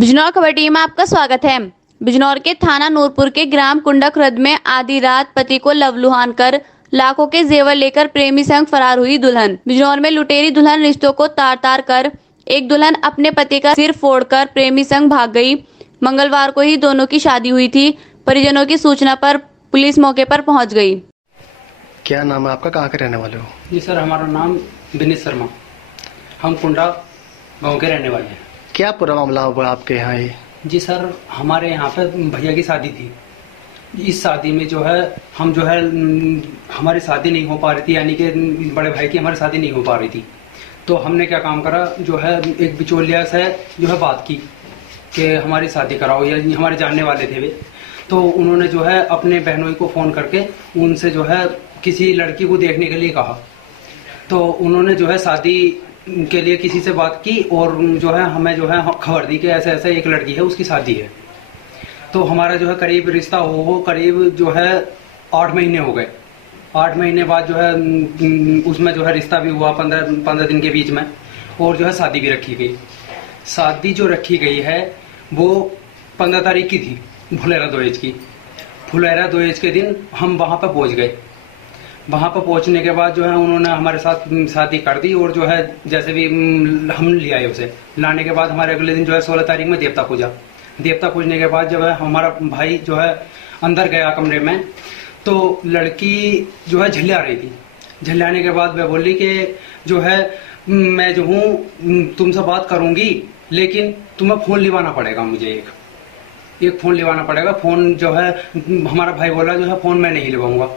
बिजनौर खबर टीम में आपका स्वागत है। बिजनौर के थाना नूरपुर के ग्राम कुंडा-खुर्द में आधी रात पति को लवलुहान कर लाखों के जेवर लेकर प्रेमी संग फरार हुई दुल्हन। बिजनौर में लुटेरी दुल्हन रिश्तों को तार-तार कर एक दुल्हन अपने पति का सिर फोड़कर प्रेमी संग भाग गई। मंगलवार को ही दोनों की शादी हुई थी। परिजनों की सूचना पर पुलिस मौके पर पहुंच गई। क्या नाम है आपका, कहाँ के रहने वाले हो? जी सर, हमारा नाम विनीत शर्मा, हम कुंडा गांव के रहने वाले हैं। क्या पूरा मामला हुआ आपके यहाँ ये? जी सर, हमारे यहाँ पे भैया की शादी थी। इस शादी में जो है हम जो है हमारी शादी नहीं हो पा रही थी, यानी कि बड़े भाई की हमारी शादी नहीं हो पा रही थी। तो हमने क्या काम करा, जो है एक बिचौलिया से जो है बात की कि हमारी शादी कराओ, या हमारे जानने वाले थे वे। तो उन्होंने जो है अपने बहनों को फ़ोन करके उनसे जो है किसी लड़की को देखने के लिए कहा। तो उन्होंने जो है शादी के लिए किसी से बात की और जो है हमें जो है खबर दी कि ऐसे ऐसे एक लड़की है, उसकी शादी है। तो हमारा जो है करीब रिश्ता हो करीब जो है 8 महीने हो गए। 8 महीने बाद जो है उसमें जो है रिश्ता भी हुआ 15 दिन के बीच में, और जो है शादी भी रखी गई। शादी जो रखी गई है वो 15 तारीख की थी, फुलेरा 2 की। फुलेरा 2 के दिन हम वहाँ पर पहुँच गए। वहाँ पर पहुँचने के बाद जो है उन्होंने हमारे साथ शादी कर दी, और जो है जैसे भी हम ले आए उसे। लाने के बाद हमारे अगले दिन जो है 16 तारीख में देवता पूजा। देवता पूजने के बाद जो है हमारा भाई जो है अंदर गया कमरे में, तो लड़की जो है झल्ला रही थी। झल्लाने के बाद वह बोली कि जो है मैं जो हूँ तुमसे बात करूँगी, लेकिन तुम्हें फ़ोन लिवाना पड़ेगा, मुझे एक फ़ोन लिवाना पड़ेगा। फ़ोन जो है हमारा भाई बोला जो है फ़ोन मैं नहीं लिवाऊंगा।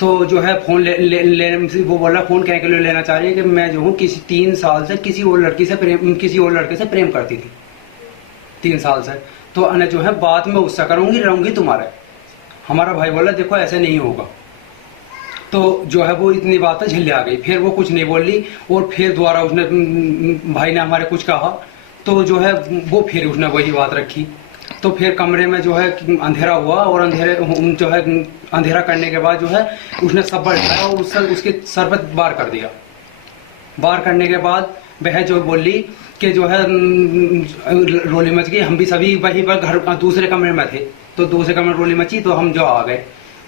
तो जो है फ़ोन ले वो बोला फ़ोन कहने के लिए लेना चाह रही है कि मैं जो हूँ 3 साल से किसी और लड़के से प्रेम करती थी, 3 साल से। तो अने जो है बात में उससे करूँगी, रहूँगी तुम्हारे। हमारा भाई बोला देखो ऐसे नहीं होगा। तो जो है वो इतनी बातें झल्ले आ गई। फिर वो कुछ नहीं बोली, और फिर दोबारा उसने भाई ने हमारे कुछ कहा, तो जो है वो फिर उसने वही बात रखी। तो फिर कमरे में जो है अंधेरा हुआ, और अंधेरा करने के बाद जो है उसने सब्बर उठाया और उसके सर पर वार कर दिया। वार करने के बाद वह जो बोली कि जो है रोली मच गई। हम भी सभी वहीं पर घर दूसरे कमरे में थे, तो दूसरे कमरे में रोली मची, तो हम जो आ गए।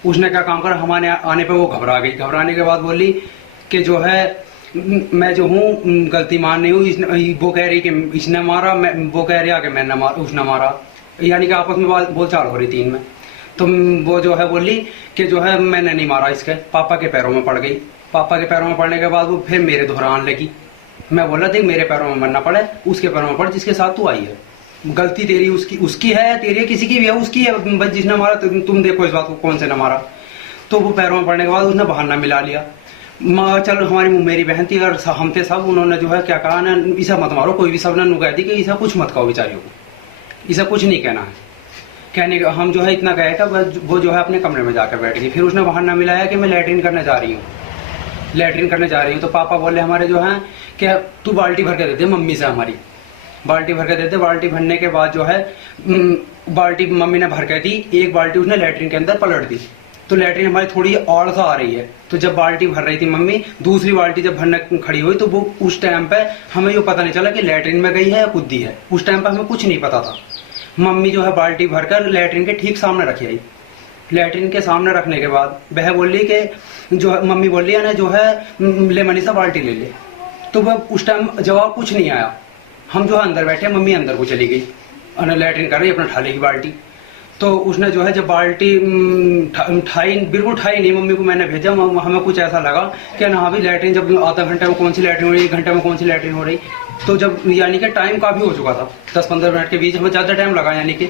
उसने क्या काम करा, हमारे आने पर वो घबरा गई। घबराने के बाद बोली कि जो है मैं जो हूँ गलती मान नहीं हूँ। वो कह रही कि इसने मारा, वो कह रही कि मैंने उसने मारा, यानी कि आपस में बोलचाल हो रही थी इनमें। तो वो जो है बोली कि जो है मैंने नहीं मारा, इसके पापा के पैरों में पड़ गई। पापा के पैरों में पड़ने के बाद वो फिर मेरे दोहराने लगी। मैं बोला देख मेरे पैरों में मरना पड़े, उसके पैरों में पड़ जिसके साथ तू आई है। गलती तेरी उसकी है, तेरी किसी की भी है, उसकी है। बस जिसने मारा तुम देखो इस बात को कौन से न मारा। तो वो पैरों में पड़ने के बाद उसने बहाना मिला लिया। चल हमारी मेरी बहन थी और हम थे सब। उन्होंने जो है क्या कहा ना, इसे मत मारो, कोई भी सब ने कह दी कि इसे कुछ मत कहो बेचारियों को, इसे कुछ नहीं कहना है। कहने का हम जो है इतना कहे था, वो जो है अपने कमरे में जाकर बैठ गई। फिर उसने बहाना मिलाया कि मैं लैट्रिन करने जा रही हूँ। तो पापा बोले हमारे जो है कि तू बाल्टी भर के दे दे मम्मी से, हमारी बाल्टी भर के दे दे। बाल्टी भरने के बाद जो है बाल्टी मम्मी ने भर के दी, एक बाल्टी उसने लैट्रिन के अंदर पलट दी। तो लैट्रिन हमारी थोड़ी और सा आ रही है। तो जब बाल्टी भर रही थी मम्मी, दूसरी बाल्टी जब भरने खड़ी हुई, तो वो उस टाइम पे हमें ये पता नहीं चला कि लैट्रिन में गई है या कूदी है। उस टाइम पे हमें कुछ नहीं पता था। मम्मी जो है बाल्टी भरकर लैट्रिन के ठीक सामने रखी आई। लैट्रिन के सामने रखने के बाद वह बोली कि जो है मम्मी बोल रही है ना जो है ले मनीषा बाल्टी ले ले। तो वह उस टाइम जवाब कुछ नहीं आया। हम जो है अंदर बैठे, मम्मी अंदर को चली गई, लैट्रिन कर रही अपना ठाले की बाल्टी। तो उसने जो है जब बाल्टी बिल्कुल ठाई नहीं, मम्मी को मैंने भेजा। हमें कुछ ऐसा लगा कि ना अभी लैट्रिन जब आधा घंटे में कौन सी लैट्रिन हो रही, 1 घंटे में कौन सी लैट्रिन हो रही। तो जब यानी कि टाइम काफ़ी हो चुका था, 10-15 मिनट के बीच हमें ज़्यादा टाइम लगा यानी कि।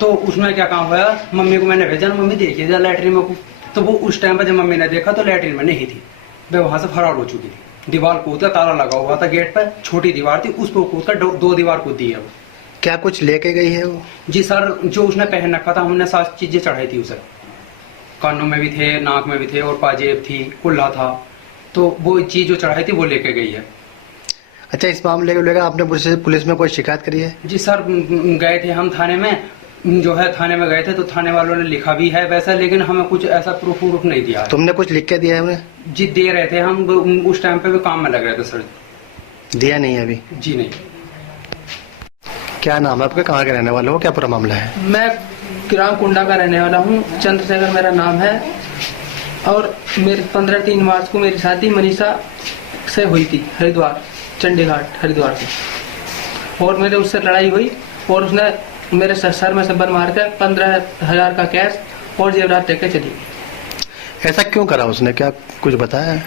तो उसमें क्या काम हुआ, मम्मी को मैंने भेजा, मम्मी देखिए जरा लैट्रिन में को। तो वो उस टाइम पर जब मम्मी ने देखा तो लैट्रिन में नहीं थी, वह वहाँ से फरार हो चुकी थी। दीवार कूद कर, ताला लगा हुआ था गेट पर, छोटी दीवार थी, उस पर कूद कर 2 दीवार कूदी है वो। क्या कुछ लेके गई है वो? जी सर, जो उसने पहन रखा था हमने 7 चीजें चढ़ाई थी उसे। कानों में भी थे, नाक में भी थे, और पाजेब थी, कुल्ला था। तो वो चीज जो चढ़ाई थी वो लेके गई है। अच्छा, इस मामले को लेकर आपने पुलिस में कोई शिकायत करी है? जी सर, गए थे हम थाने में, जो है थाने में गए थे, तो थाने वालों ने लिखा भी है वैसा, लेकिन हमें कुछ ऐसा प्रूफ नहीं दिया है। तुमने कुछ लिख के दिया है उन्हें? जी दे रहे थे हम, उस टाइम पे भी काम में लग रहे थे सर। दिया नहीं है अभी? जी नहीं। क्या नाम है आपका, कहाँ के रहने वाले हो, क्या पूरा मामला है? मैं ग्राम कुंडा का रहने वाला हूँ, चंद्रशेखर मेरा नाम है। और मेरे 15-3 मार्च को मेरी शादी मनीषा से हुई थी, हरिद्वार, चंडीघाट हरिद्वार से। और मेरे उससे लड़ाई हुई और उसने मेरे सर में सब्बर मार कर 15,000 का कैश और जेवरात लेके चली गई। ऐसा क्यों करा उसने, क्या कुछ बताया है?